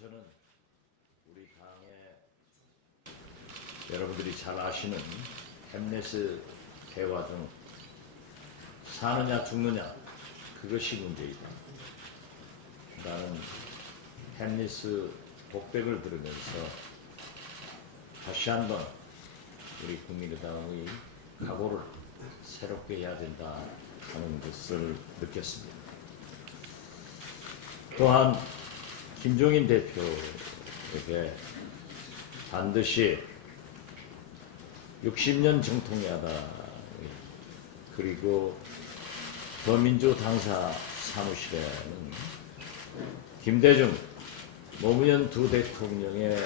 저는 우리 당의 여러분들이 잘 아시는 햄릿의 대화 중 사느냐 죽느냐 그것이 문제이다. 나는 햄릿의 독백을 들으면서 다시 한번 우리 국민의당의 각오를 새롭게 해야 된다 하는 것을 느꼈습니다. 또한 김종인 대표에게 반드시 60년 정통야당 그리고 더민주 당사 사무실에는 김대중, 노무현 두 대통령의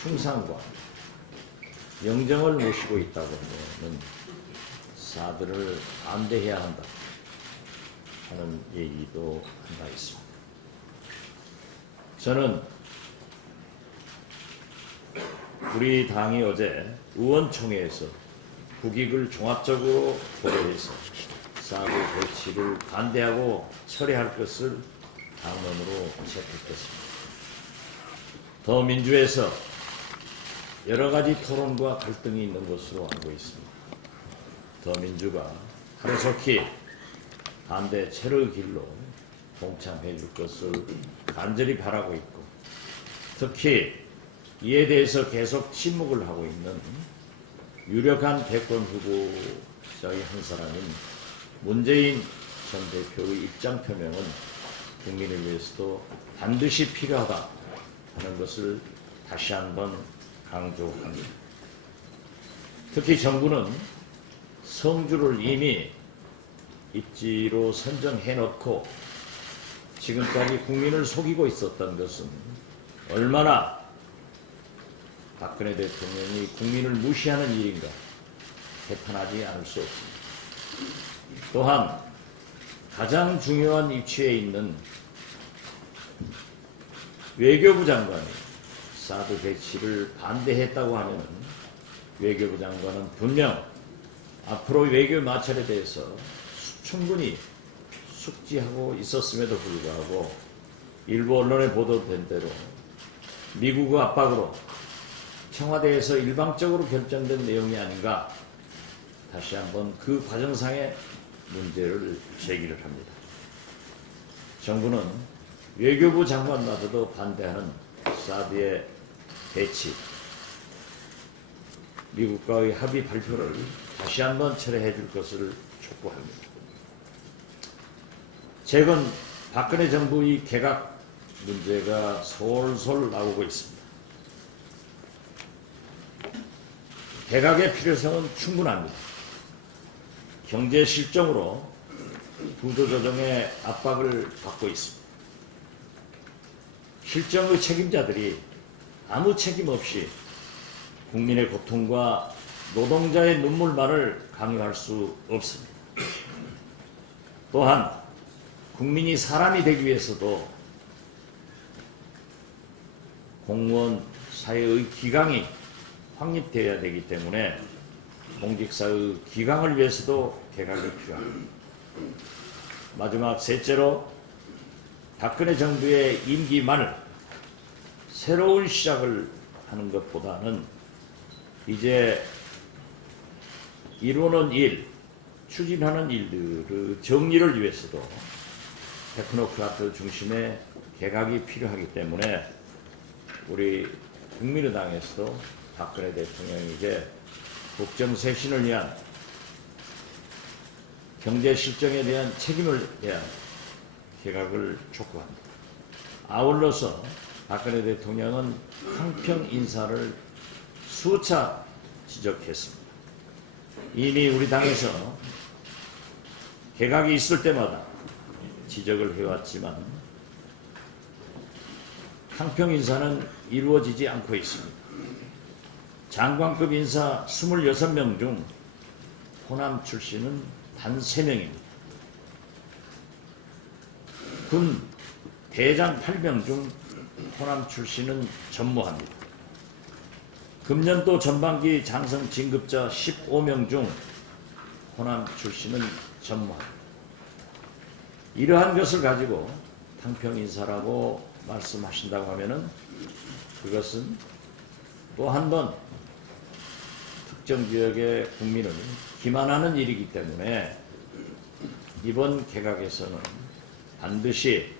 충상과 영정을 모시고 있다고 하면 사들을 안대해야 한다 하는 얘기도 한 바 있습니다. 저는 우리 당이 어제 의원총회에서 국익을 종합적으로 고려해서 사드 배치를 반대하고 철회할 것을 당론으로 채택했습니다. 더민주에서 여러 가지 토론과 갈등이 있는 것으로 알고 있습니다. 더민주가 하루속히 반대 철회 길로 동참해 줄 것을 간절히 바라고 있고, 특히 이에 대해서 계속 침묵을 하고 있는 유력한 대권 후보자의 한 사람인 문재인 전 대표의 입장 표명은 국민을 위해서도 반드시 필요하다 하는 것을 다시 한번 강조합니다. 특히 정부는 성주를 이미 입지로 선정해 놓고 지금까지 국민을 속이고 있었던 것은 얼마나 박근혜 대통령이 국민을 무시하는 일인가 개탄하지 않을 수 없습니다. 또한 가장 중요한 위치에 있는 외교부 장관이 사드 배치를 반대했다고 하면 외교부 장관은 분명 앞으로 외교 마찰에 대해서 충분히 숙지하고 있었음에도 불구하고 일부 언론에 보도된 대로 미국의 압박으로 청와대에서 일방적으로 결정된 내용이 아닌가 다시 한번 그 과정상의 문제를 제기를 합니다. 정부는 외교부 장관마저도 반대하는 사드의 배치, 미국과의 합의 발표를 다시 한번 철회해 줄 것을 촉구합니다. 최근 박근혜 정부의 개각 문제가 솔솔 나오고 있습니다. 개각의 필요성은 충분합니다. 경제 실정으로 구조조정의 압박을 받고 있습니다. 실정의 책임자들이 아무 책임 없이 국민의 고통과 노동자의 눈물만을 강요할 수 없습니다. 또한 국민이 사람이 되기 위해서도 공무원 사회의 기강이 확립되어야 되기 때문에 공직사의 기강을 위해서도 개각이 필요합니다. 마지막 셋째로 박근혜 정부의 임기만을 새로운 시작을 하는 것보다는 이제 이루는 일, 추진하는 일들의 정리를 위해서도 테크노크라트 중심의 개각이 필요하기 때문에 우리 국민의당에서도 박근혜 대통령에게 국정쇄신을 위한 경제 실정에 대한 책임을 대한 개각을 촉구합니다. 아울러서 박근혜 대통령은 항평 인사를 수차 지적했습니다. 이미 우리 당에서 개각이 있을 때마다 지적을 해왔지만 항평 인사는 이루어지지 않고 있습니다. 장관급 인사 26명 중 호남 출신은 단 3명입니다. 군 대장 8명 중 호남 출신은 전무합니다. 금년도 전반기 장성 진급자 15명 중 호남 출신은 전무합니다. 이러한 것을 가지고 항평 인사라고 말씀하신다고 하면은 그것은 또 한 번 특정 지역의 국민을 기만하는 일이기 때문에 이번 개각에서는 반드시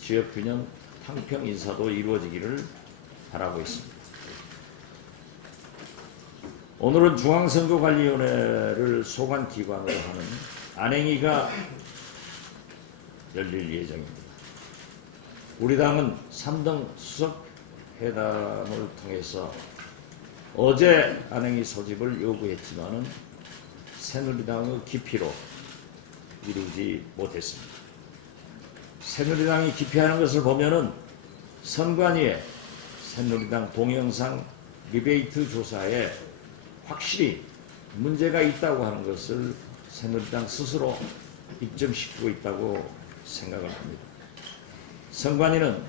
지역균형 탕평 인사도 이루어지기를 바라고 있습니다. 오늘은 중앙선거관리위원회를 소관기관으로 하는 안행위가 열릴 예정입니다. 우리 당은 3등 수석회담을 통해서 어제 안행위 소집을 요구했지만은 새누리당의 기피로 이루지 못했습니다. 새누리당이 기피하는 것을 보면은 선관위의 새누리당 동영상 리베이트 조사에 확실히 문제가 있다고 하는 것을 새누리당 스스로 입증시키고 있다고 생각을 합니다. 선관위는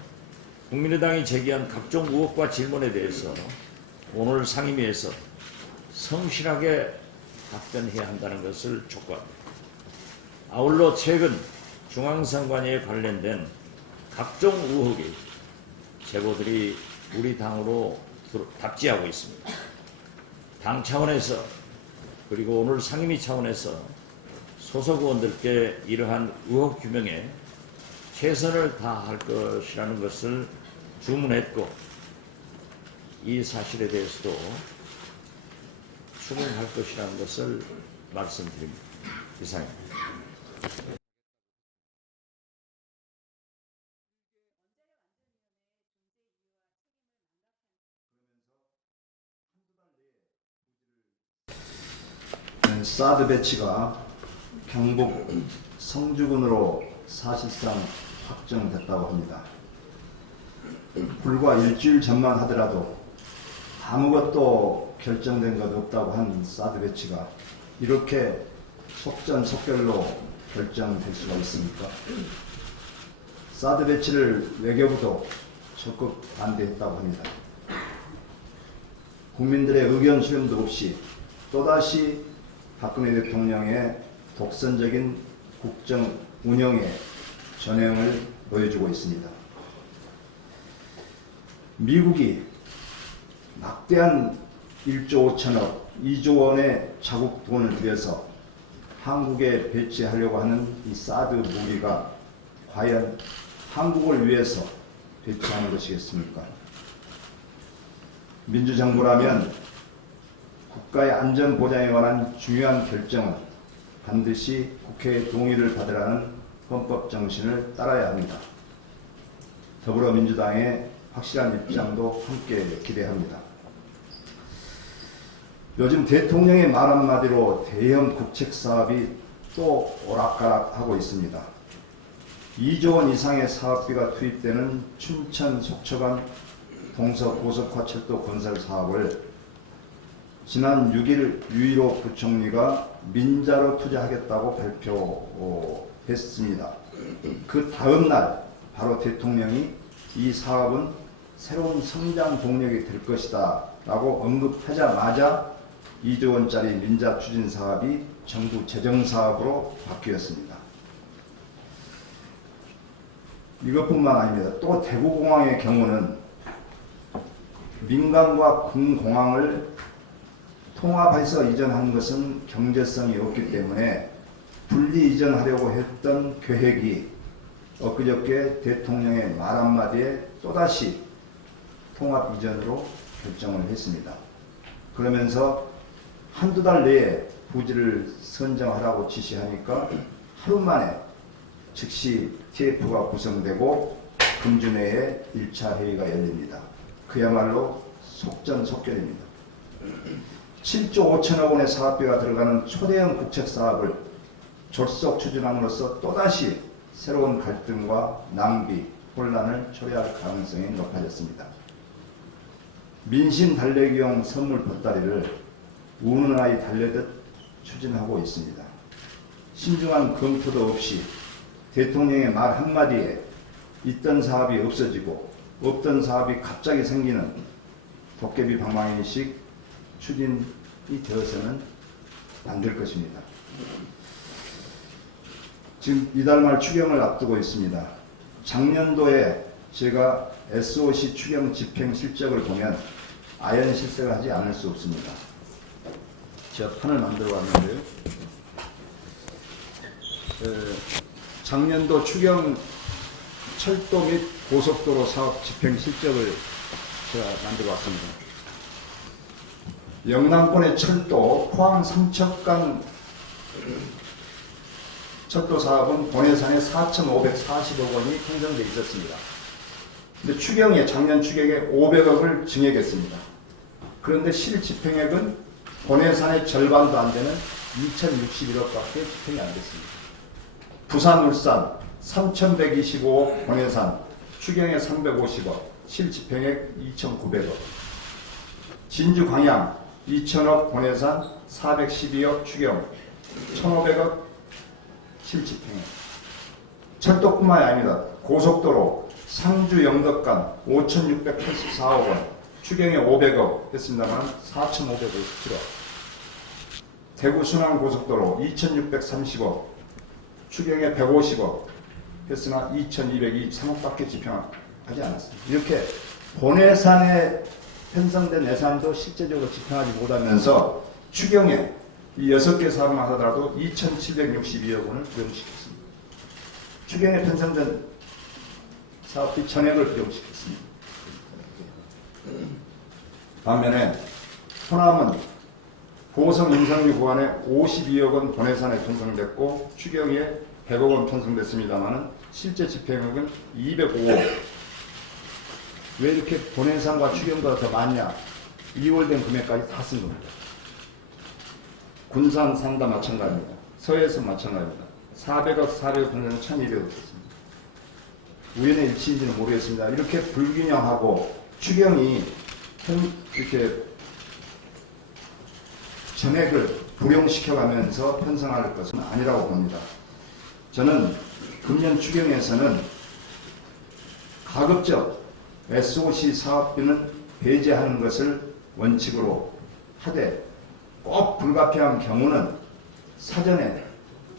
국민의당이 제기한 각종 의혹과 질문에 대해서 오늘 상임위에서 성실하게 답변해야 한다는 것을 촉구합니다. 아울러 최근 중앙선관위에 관련된 각종 의혹이 제보들이 우리 당으로 답지하고 있습니다. 당 차원에서 그리고 오늘 상임위 차원에서 소속 의원들께 이러한 의혹 규명에 최선을 다할 것이라는 것을 주문했고 이 사실에 대해서도 추궁할 것이라는 것을 말씀드립니다. 이상입니다. 사드 배치가 경북 성주군으로 사실상 확정됐다고 합니다. 불과 일주일 전만 하더라도 아무것도 결정된 것 없다고 한 사드 배치가 이렇게 속전속결로 결정될 수가 있습니까? 사드 배치를 외교부도 적극 반대했다고 합니다. 국민들의 의견 수렴도 없이 또다시 박근혜 대통령의 독선적인 국정 운영의 전형을 보여주고 있습니다. 미국이 막대한 1조 5천억, 2조 원의 자국 돈을 들여서 한국에 배치하려고 하는 이 사드 무기가 과연 한국을 위해서 배치하는 것이겠습니까? 민주정부라면 국가의 안전 보장에 관한 중요한 결정은 반드시 국회의 동의를 받으라는 헌법 정신을 따라야 합니다. 더불어민주당의 확실한 입장도 함께 기대합니다. 요즘 대통령의 말 한마디로 대형 국책 사업이 또 오락가락하고 있습니다. 2조 원 이상의 사업비가 투입되는 춘천 속초간 동서고속화철도 건설 사업을 지난 6일 유일호 부총리가 민자로 투자하겠다고 발표했습니다. 그 다음 날 바로 대통령이 이 사업은 새로운 성장 동력이 될 것이다 라고 언급하자마자 2조 원짜리 민자 추진 사업이 정부 재정사업으로 바뀌었습니다. 이것뿐만 아닙니다. 또 대구공항의 경우는 민간과 군공항을 통합해서 이전한 것은 경제성이 없기 때문에 분리 이전하려고 했던 계획이 엊그저께 대통령의 말 한마디에 또다시 통합 이전으로 결정을 했습니다. 그러면서 한두 달 내에 부지를 선정하라고 지시하니까 하루 만에 즉시 TF가 구성되고 금주 내에 1차 회의가 열립니다. 그야말로 속전속결입니다. 7조 5천억 원의 사업비가 들어가는 초대형 국책 사업을 졸속 추진함으로써 또다시 새로운 갈등과 낭비, 혼란을 초래할 가능성이 높아졌습니다. 민심 달래기용 선물 보따리를 우는 아이 달래듯 추진하고 있습니다. 신중한 검토도 없이 대통령의 말 한마디에 있던 사업이 없어지고 없던 사업이 갑자기 생기는 도깨비 방망이식 추진이 되어서는 안 될 것입니다. 지금 이달 말 추경을 앞두고 있습니다. 작년도에 제가 SOC 추경 집행 실적을 보면 아연 실색을 하지 않을 수 없습니다. 제가 판을 만들어 왔는데요. 작년도 추경 철도 및 고속도로 사업 집행 실적을 제가 만들어 왔습니다. 영남권의 철도 포항 삼척간 철도 사업은 본예산에 4,540억 원이 편성되어 있었습니다. 근데 추경에 작년 추경에 500억을 증액했습니다. 그런데 실집행액은 본예산의 절반도 안 되는 2,061억밖에 집행이 안 됐습니다. 부산, 울산 3,125억 본예산, 추경에 350억, 실집행액 2,900억. 진주, 광양 2,000억 본예산, 412억 추경, 1,500억 실집행액. 철도뿐만이 아닙니다. 고속도로 상주 영덕간 5,684억 원, 추경에 500억 했습니다만 4,557억. 대구 순환 고속도로 2,630억, 추경에 150억 했으나 2,223억밖에 집행하지 않았습니다. 이렇게 본예산에 편성된 예산도 실제적으로 집행하지 못하면서 추경에 이 6개 사업만 하더라도 2,762억 원을 부용시켰습니다. 추경에 편성된 사업비 전액을 부용시켰습니다. 반면에 호남은 보성 임상류 구간에 52억 원 본예산에 편성됐고 추경에 100억 원 편성됐습니다만 실제 집행액은 205억. 왜 이렇게 본예산과 추경보다 더 많냐? 2월 된 금액까지 다 쓴 겁니다. 군산 산다 마찬가지입니다. 서해에서 마찬가지입니다. 400억 편성은 1,200억 됐습니다. 우연의 일치인지는 모르겠습니다. 이렇게 불균형하고 추경이 이렇게 전액을 불용시켜가면서 편성할 것은 아니라고 봅니다. 저는 금년 추경에서는 가급적 SOC 사업비는 배제하는 것을 원칙으로 하되 꼭 불가피한 경우는 사전에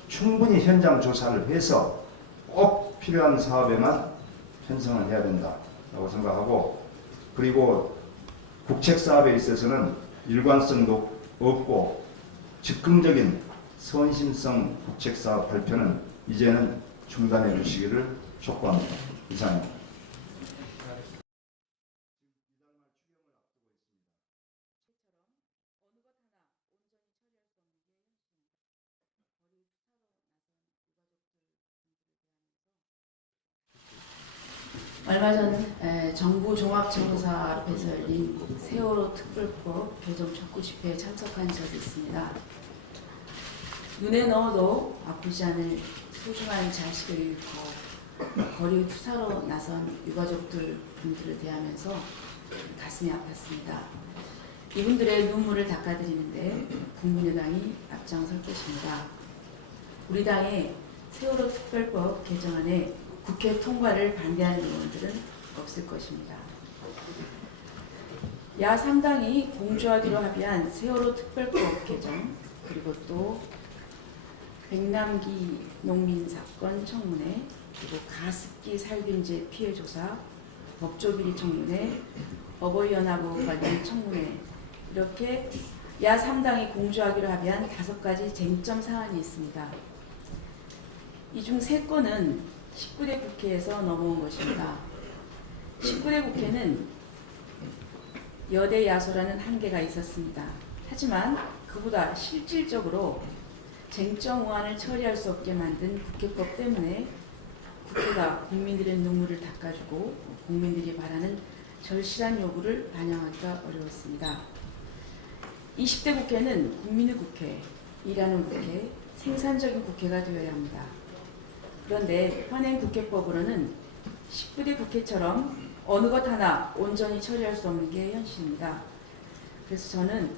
충분히 현장 조사를 해서 꼭 필요한 사업에만 편성을 해야 된다고 생각하고, 그리고 국책사업에 있어서는 일관성도 없고 즉흥적인 선심성 국책사업 발표는 이제는 중단해 주시기를 촉구합니다. 이상입니다. 얼마 전 정부 종합정부사 앞에서 열린 세월호 특별법 개정 촉구 집회에 참석한 적이 있습니다. 눈에 넣어도 아프지 않을 소중한 자식을 잃고 거리 투사로 나선 유가족들을 대하면서 가슴이 아팠습니다. 이분들의 눈물을 닦아드리는데 국민의당이 앞장설 것입니다. 우리 당의 세월호 특별법 개정안에 국회 통과를 반대하는 의원들은 없을 것입니다. 야3당이 공조하기로 합의한 세월호 특별법 개정, 그리고 또 백남기 농민사건 청문회, 그리고 가습기 살균제 피해 조사, 법조비리 청문회, 어버이연합 관련 청문회, 이렇게 야3당이 공조하기로 합의한 5가지 쟁점 사안이 있습니다. 이 중 3건은 19대 국회에서 넘어온 것입니다. 19대 국회는 여대 야소라는 한계가 있었습니다. 하지만 그보다 실질적으로 쟁점 우환을 처리할 수 없게 만든 국회법 때문에 국회가 국민들의 눈물을 닦아주고 국민들이 바라는 절실한 요구를 반영하기가 어려웠습니다. 20대 국회는 국민의 국회, 일하는 국회, 생산적인 국회가 되어야 합니다. 그런데 현행 국회법으로는 19대 국회처럼 어느 것 하나 온전히 처리할 수 없는 게 현실입니다. 그래서 저는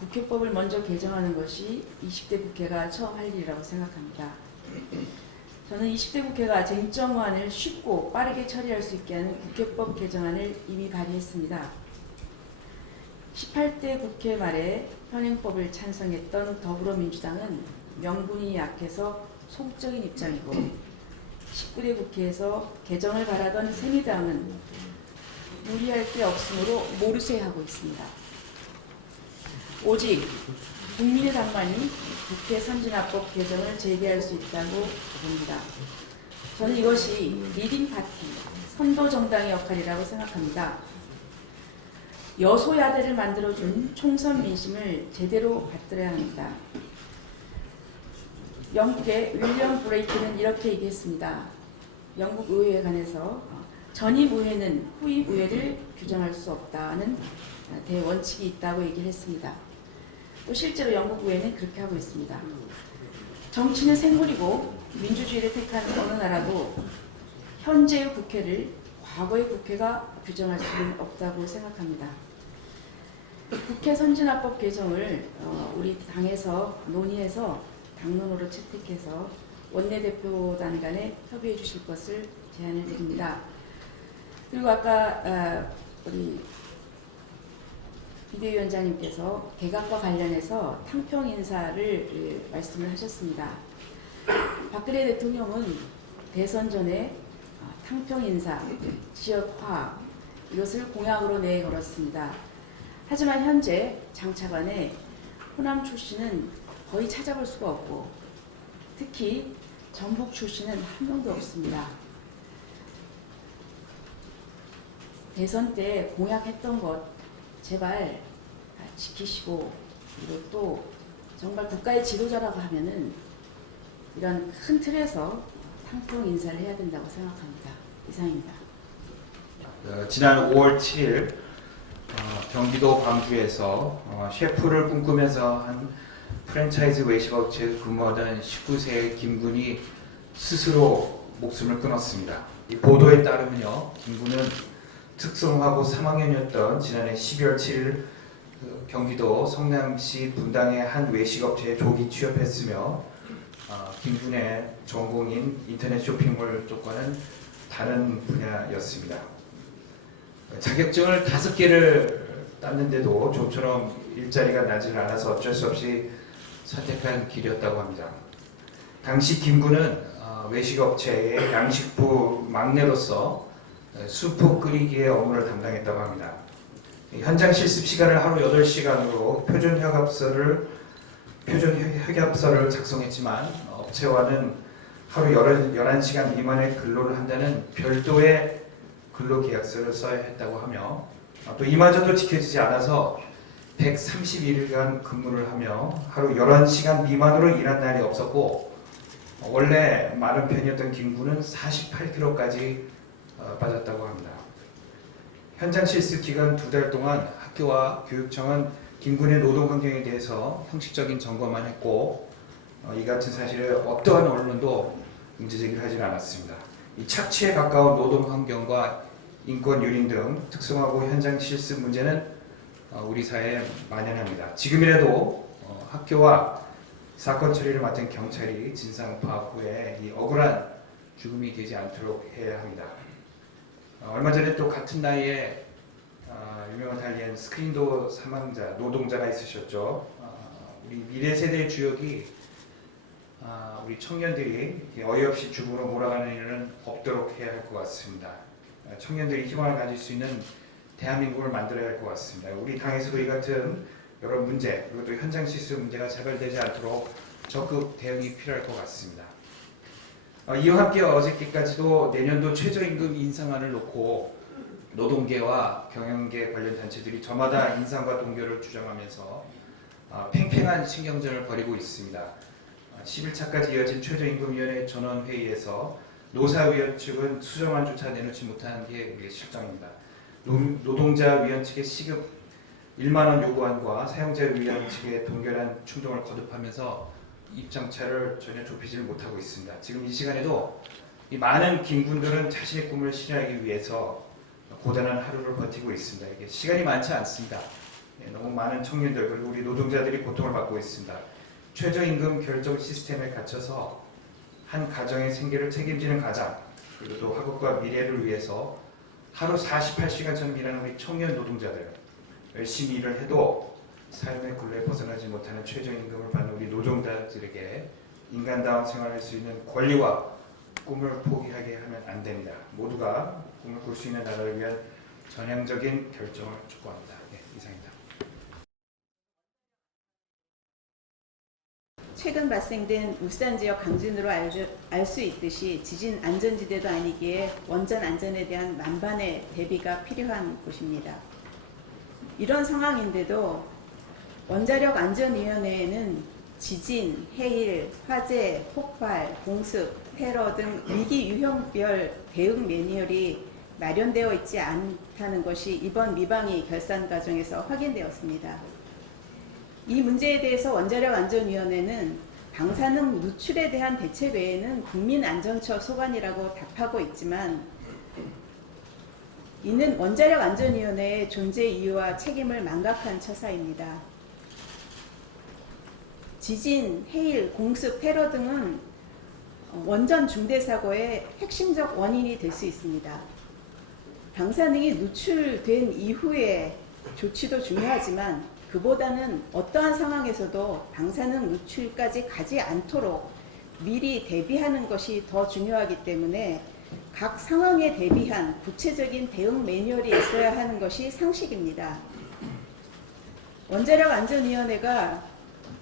국회법을 먼저 개정하는 것이 20대 국회가 처음 할 일이라고 생각합니다. 저는 20대 국회가 쟁점 우환을 쉽고 빠르게 처리할 수 있게 하는 국회법 개정안을 이미 발의했습니다. 18대 국회 말에 현행법을 찬성했던 더불어민주당은 명분이 약해서 소극적인 입장이고, 19대 국회에서 개정을 바라던 새누리당은 무리할 게 없으므로 모르쇠하고 있습니다. 오직 국민의당만이 국회 선진화법 개정을 제기할 수 있다고 봅니다. 저는 이것이 리딩 파티, 선도 정당의 역할이라고 생각합니다. 여소야대를 만들어준 총선 민심을 제대로 받들어야 합니다. 영국의 윌리엄 브레이크는 이렇게 얘기했습니다. 영국 의회에 관해서 전입 의회는 후입 의회를 규정할 수 없다는 대원칙이 있다고 얘기를 했습니다. 또 실제로 영국 의회는 그렇게 하고 있습니다. 정치는 생물이고 민주주의를 택한 어느 나라도 현재의 국회를 과거의 국회가 규정할 수는 없다고 생각합니다. 국회 선진화법 개정을 우리 당에서 논의해서 당론으로 채택해서 원내대표단 간에 협의해 주실 것을 제안을 드립니다. 그리고 아까 우리 비대위원장님께서 개각과 관련해서 탕평 인사를 말씀을 하셨습니다. 박근혜 대통령은 대선 전에 탕평 인사, 지역화 이것을 공약으로 내걸었습니다. 하지만 현재 장차관에 호남 출신은 거의 찾아볼 수가 없고 특히 전북 출신은 한 명도 없습니다. 대선 때 공약했던 것 제발 지키시고 그리고 또 정말 국가의 지도자라고 하면은 이런 큰 틀에서 탕평 인사를 해야 된다고 생각합니다. 이상입니다. 지난 5월 7일 경기도 광주에서 셰프를 꿈꾸면서 한 프랜차이즈 외식업체에 근무하던 19세 김군이 스스로 목숨을 끊었습니다. 이 보도에 따르면요, 김군은 특성하고 3학년이었던 지난해 12월 7일 경기도 성남시 분당의 한 외식업체에 조기 취업했으며 김군의 전공인 인터넷 쇼핑몰 쪽과는 다른 분야였습니다. 자격증을 5개를 땄는데도 좀처럼 일자리가 나질 않아서 어쩔 수 없이 선택한 길이었다고 합니다. 당시 김군은 외식업체의 양식부 막내로서 수프 끓이기의 업무를 담당했다고 합니다. 현장 실습 시간을 하루 8시간으로 표준 협약서를 작성했지만 업체와는 하루 11시간 미만의 근로를 한다는 별도의 근로계약서를 써야 했다고 하며 또 이마저도 지켜지지 않아서 131일간 근무를 하며 하루 11시간 미만으로 일한 날이 없었고 원래 마른 편이었던 김군은 48kg까지 빠졌다고 합니다. 현장 실습 기간 2달 동안 학교와 교육청은 김군의 노동 환경에 대해서 형식적인 점검만 했고 이 같은 사실을 어떠한 언론도 문제 제기를 하지는 않았습니다. 이 착취에 가까운 노동 환경과 인권 유린 등 특성화고 현장 실습 문제는 우리 사회에 만연합니다. 지금이라도 학교와 사건 처리를 맡은 경찰이 진상 파악 후에 이 억울한 죽음이 되지 않도록 해야 합니다. 얼마 전에 또 같은 나이에 유명한 달리엔 스크린도 사망자, 노동자가 있으셨죠. 우리 미래 세대의 주역이 우리 청년들이 어이없이 죽음으로 몰아가는 일은 없도록 해야 할 것 같습니다. 청년들이 희망을 가질 수 있는 대한민국을 만들어야 할 것 같습니다. 우리 당에서도 이 같은 여러 문제, 그리고 또 현장 실습 문제가 재발되지 않도록 적극 대응이 필요할 것 같습니다. 이와 함께 어저께까지도 내년도 최저임금 인상안을 놓고 노동계와 경영계 관련 단체들이 저마다 인상과 동결을 주장하면서 팽팽한 신경전을 벌이고 있습니다. 10일차까지 이어진 최저임금위원회 전원회의에서 노사위원 측은 수정안조차 내놓지 못한 게 우리의 실정입니다. 노동자위원 측의 시급 1만원 요구안과 사용자위원 측의 동결한 충돌을 거듭하면서 입장차를 전혀 좁히지를 못하고 있습니다. 지금 이 시간에도 이 많은 김군들은 자신의 꿈을 실현하기 위해서 고단한 하루를 버티고 있습니다. 이게 시간이 많지 않습니다. 너무 많은 청년들 그리고 우리 노동자들이 고통을 받고 있습니다. 최저임금 결정 시스템에 갇혀서 한 가정의 생계를 책임지는 가장 그리고 또 화국과 미래를 위해서 하루 48시간처럼 일하는 우리 청년 노동자들 열심히 일을 해도 삶의 굴레에 벗어나지 못하는 최저임금을 받는 우리 노동자들에게 인간다운 생활을 할 수 있는 권리와 꿈을 포기하게 하면 안 됩니다. 모두가 꿈을 꿀 수 있는 나라를 위한 전향적인 결정을 촉구합니다. 네, 이상입니다. 최근 발생된 울산 지역 강진으로 알 수 있듯이 지진 안전지대도 아니기에 원전 안전에 대한 만반의 대비가 필요한 곳입니다. 이런 상황인데도 원자력 안전위원회에는 지진, 해일, 화재, 폭발, 공습, 테러 등 위기 유형별 대응 매뉴얼이 마련되어 있지 않다는 것이 이번 미방위 결산 과정에서 확인되었습니다. 이 문제에 대해서 원자력안전위원회는 방사능 누출에 대한 대책 외에는 국민안전처 소관이라고 답하고 있지만 이는 원자력안전위원회의 존재 이유와 책임을 망각한 처사입니다. 지진, 해일, 공습, 테러 등은 원전 중대사고의 핵심적 원인이 될 수 있습니다. 방사능이 누출된 이후의 조치도 중요하지만 그보다는 어떠한 상황에서도 방사능 누출까지 가지 않도록 미리 대비하는 것이 더 중요하기 때문에 각 상황에 대비한 구체적인 대응 매뉴얼이 있어야 하는 것이 상식입니다. 원자력안전위원회가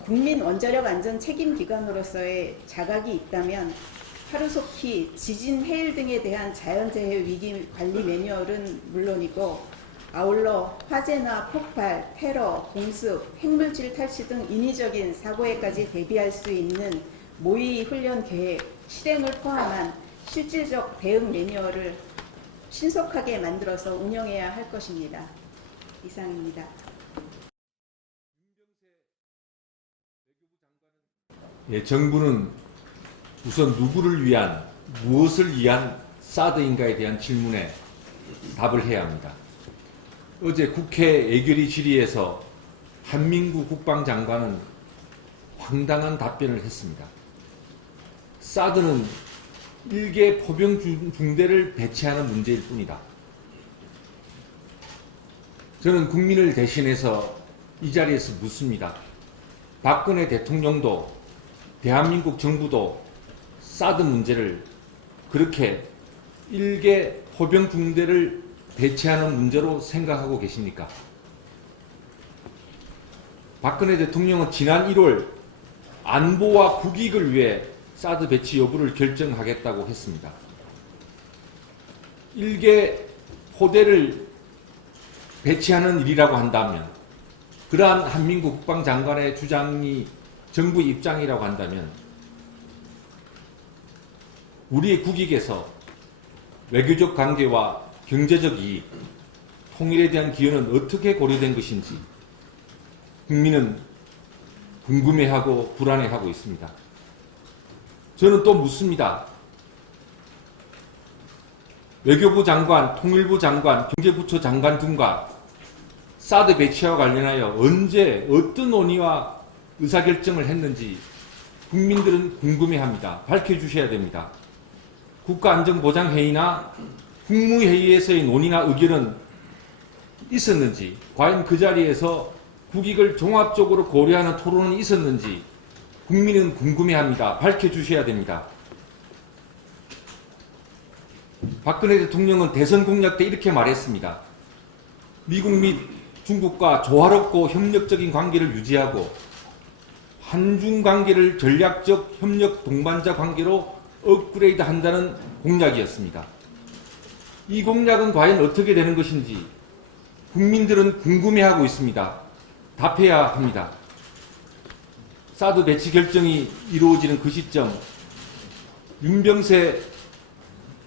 국민 원자력 안전 책임 기관으로서의 자각이 있다면 하루속히 지진, 해일 등에 대한 자연재해 위기 관리 매뉴얼은 물론이고 아울러 화재나 폭발, 테러, 공습, 핵물질 탈취 등 인위적인 사고에까지 대비할 수 있는 모의 훈련 계획, 실행을 포함한 실질적 대응 매뉴얼을 신속하게 만들어서 운영해야 할 것입니다. 이상입니다. 예, 정부는 우선 누구를 위한, 무엇을 위한 사드인가에 대한 질문에 답을 해야 합니다. 어제 국회 예결위 질의에서 한민구 국방장관은 황당한 답변을 했습니다. 사드는 일개 포병 중대를 배치하는 문제일 뿐이다. 저는 국민을 대신해서 이 자리에서 묻습니다. 박근혜 대통령도 대한민국 정부도 사드 문제를 그렇게 일개 포병 중대를 배치하는 문제로 생각하고 계십니까? 박근혜 대통령은 지난 1월 안보와 국익을 위해 사드 배치 여부를 결정하겠다고 했습니다. 일개 포대를 배치하는 일이라고 한다면, 그러한 한민구 국방장관의 주장이 정부의 입장이라고 한다면 우리의 국익에서 외교적 관계와 경제적 이익, 통일에 대한 기여는 어떻게 고려된 것인지 국민은 궁금해하고 불안해하고 있습니다. 저는 또 묻습니다. 외교부 장관, 통일부 장관, 경제부처 장관 등과 사드 배치와 관련하여 언제 어떤 논의와 의사결정을 했는지 국민들은 궁금해합니다. 밝혀주셔야 됩니다. 국가안전보장회의나 국무회의에서의 논의나 의결은 있었는지, 과연 그 자리에서 국익을 종합적으로 고려하는 토론은 있었는지 국민은 궁금해합니다. 밝혀주셔야 됩니다. 박근혜 대통령은 대선 공약 때 이렇게 말했습니다. 미국 및 중국과 조화롭고 협력적인 관계를 유지하고 한중 관계를 전략적 협력 동반자 관계로 업그레이드 한다는 공약이었습니다. 이 공약은 과연 어떻게 되는 것인지 국민들은 궁금해하고 있습니다. 답해야 합니다. 사드 배치 결정이 이루어지는 그 시점, 윤병세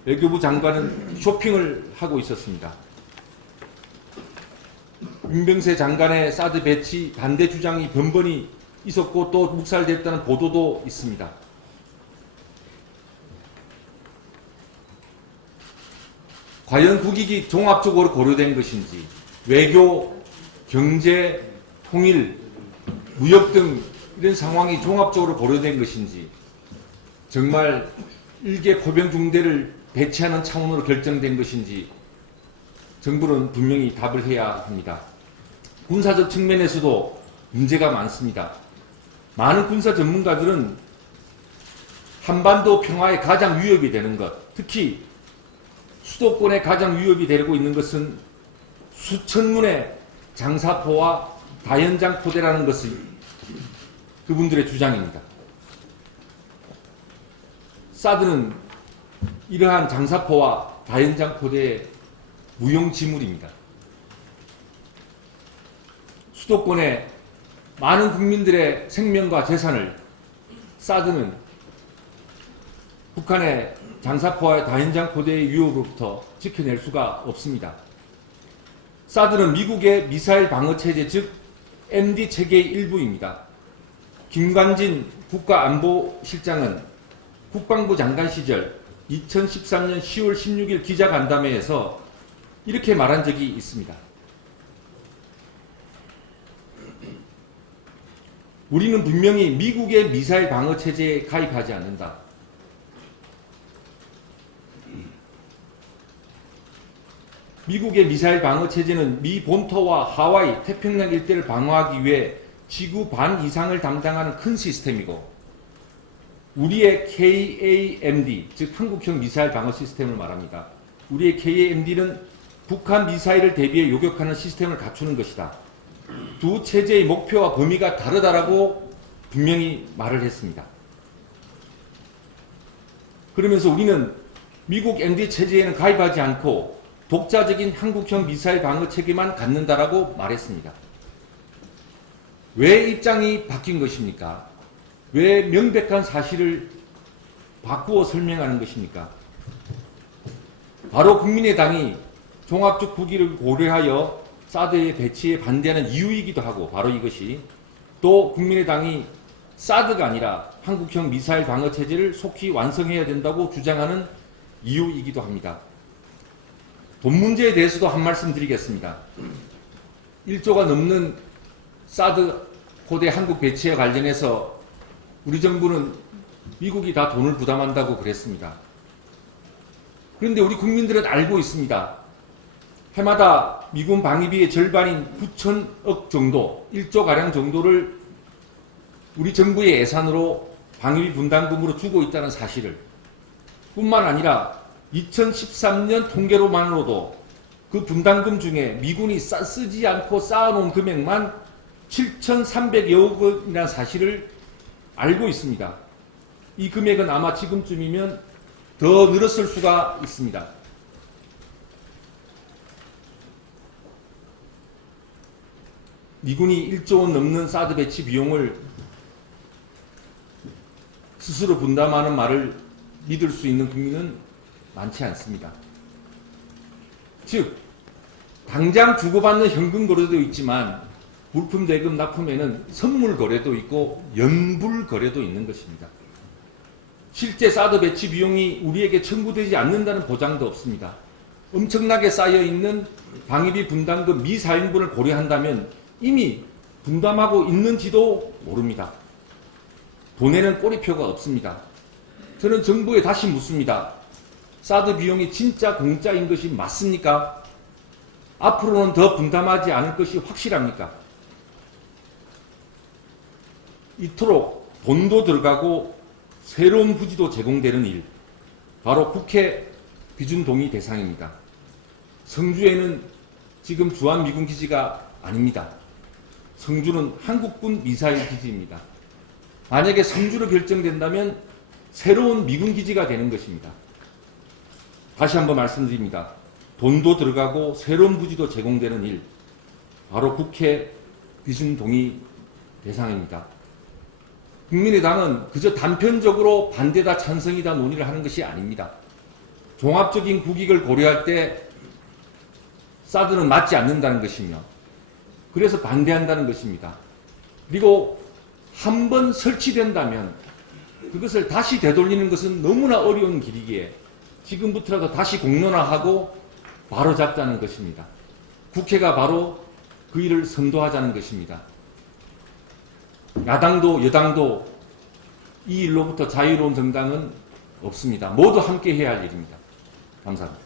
외교부 장관은 쇼핑을 하고 있었습니다. 윤병세 장관의 사드 배치 반대 주장이 번번이 있었고 또 묵살됐다는 보도도 있습니다. 과연 국익이 종합적으로 고려된 것인지, 외교, 경제, 통일, 무역 등 이런 상황이 종합적으로 고려된 것인지, 정말 일개 포병 중대를 배치하는 차원으로 결정된 것인지 정부는 분명히 답을 해야 합니다. 군사적 측면에서도 문제가 많습니다. 많은 군사 전문가들은 한반도 평화에 가장 위협이 되는 것, 특히 수도권에 가장 위협이 되고 있는 것은 수천 문의 장사포와 다연장 포대라는 것이 그분들의 주장입니다. 사드는 이러한 장사포와 다연장 포대의 무용지물입니다. 수도권의 많은 국민들의 생명과 재산을 사드는 북한의 장사포와 다연장 포대의 위협으로부터 지켜낼 수가 없습니다. 사드는 미국의 미사일 방어 체제, 즉 MD 체계의 일부입니다. 김관진 국가안보실장은 국방부 장관 시절 2013년 10월 16일 기자간담회에서 이렇게 말한 적이 있습니다. 우리는 분명히 미국의 미사일 방어 체제에 가입하지 않는다. 미국의 미사일 방어 체제는 미 본토와 하와이, 태평양 일대를 방어하기 위해 지구 반 이상을 담당하는 큰 시스템이고, 우리의 KAMD, 즉 한국형 미사일 방어 시스템을 말합니다. 우리의 KAMD는 북한 미사일을 대비해 요격하는 시스템을 갖추는 것이다. 두 체제의 목표와 범위가 다르다라고 분명히 말을 했습니다. 그러면서 우리는 미국 MD 체제에는 가입하지 않고 독자적인 한국형 미사일 방어 체계만 갖는다라고 말했습니다. 왜 입장이 바뀐 것입니까? 왜 명백한 사실을 바꾸어 설명하는 것입니까? 바로 국민의당이 종합적 국익을 고려하여 사드의 배치에 반대하는 이유이기도 하고, 바로 이것이 또 국민의당이 사드가 아니라 한국형 미사일 방어 체제를 속히 완성해야 된다고 주장하는 이유이기도 합니다. 돈 문제에 대해서도 한 말씀 드리겠습니다. 1조가 넘는 사드 포대 한국 배치에 관련해서 우리 정부는 미국이 다 돈을 부담한다고 그랬습니다. 그런데 우리 국민들은 알고 있습니다. 해마다 미군 방위비의 절반인 9천억 정도, 1조가량 정도를 우리 정부의 예산으로 방위비 분담금으로 주고 있다는 사실을, 뿐만 아니라 2013년 통계로만으로도 그 분담금 중에 미군이 쓰지 않고 쌓아놓은 금액만 7,300여억 원이라는 사실을 알고 있습니다. 이 금액은 아마 지금쯤이면 더 늘었을 수가 있습니다. 미군이 1조 원 넘는 사드 배치 비용을 스스로 분담하는 말을 믿을 수 있는 국민은 많지 않습니다. 즉, 당장 주고받는 현금 거래도 있지만 물품 대금 납품에는 선물 거래도 있고 연불 거래도 있는 것입니다. 실제 사드 배치 비용이 우리에게 청구되지 않는다는 보장도 없습니다. 엄청나게 쌓여있는 방위비 분담금 미 4인분을 고려한다면 이미 분담하고 있는지도 모릅니다. 돈에는 꼬리표가 없습니다. 저는 정부에 다시 묻습니다. 사드 비용이 진짜 공짜인 것이 맞습니까? 앞으로는 더 분담하지 않을 것이 확실합니까? 이토록 돈도 들어가고 새로운 부지도 제공되는 일, 바로 국회 비준 동의 대상입니다. 성주에는 지금 주한미군 기지가 아닙니다. 성주는 한국군 미사일 기지입니다. 만약에 성주로 결정된다면 새로운 미군 기지가 되는 것입니다. 다시 한번 말씀드립니다. 돈도 들어가고 새로운 부지도 제공되는 일, 바로 국회 비준 동의 대상입니다. 국민의당은 그저 단편적으로 반대다 찬성이다 논의를 하는 것이 아닙니다. 종합적인 국익을 고려할 때 사드는 맞지 않는다는 것이며, 그래서 반대한다는 것입니다. 그리고 한번 설치된다면 그것을 다시 되돌리는 것은 너무나 어려운 길이기에 지금부터라도 다시 공론화하고 바로잡자는 것입니다. 국회가 바로 그 일을 선도하자는 것입니다. 야당도 여당도 이 일로부터 자유로운 정당은 없습니다. 모두 함께 해야 할 일입니다. 감사합니다.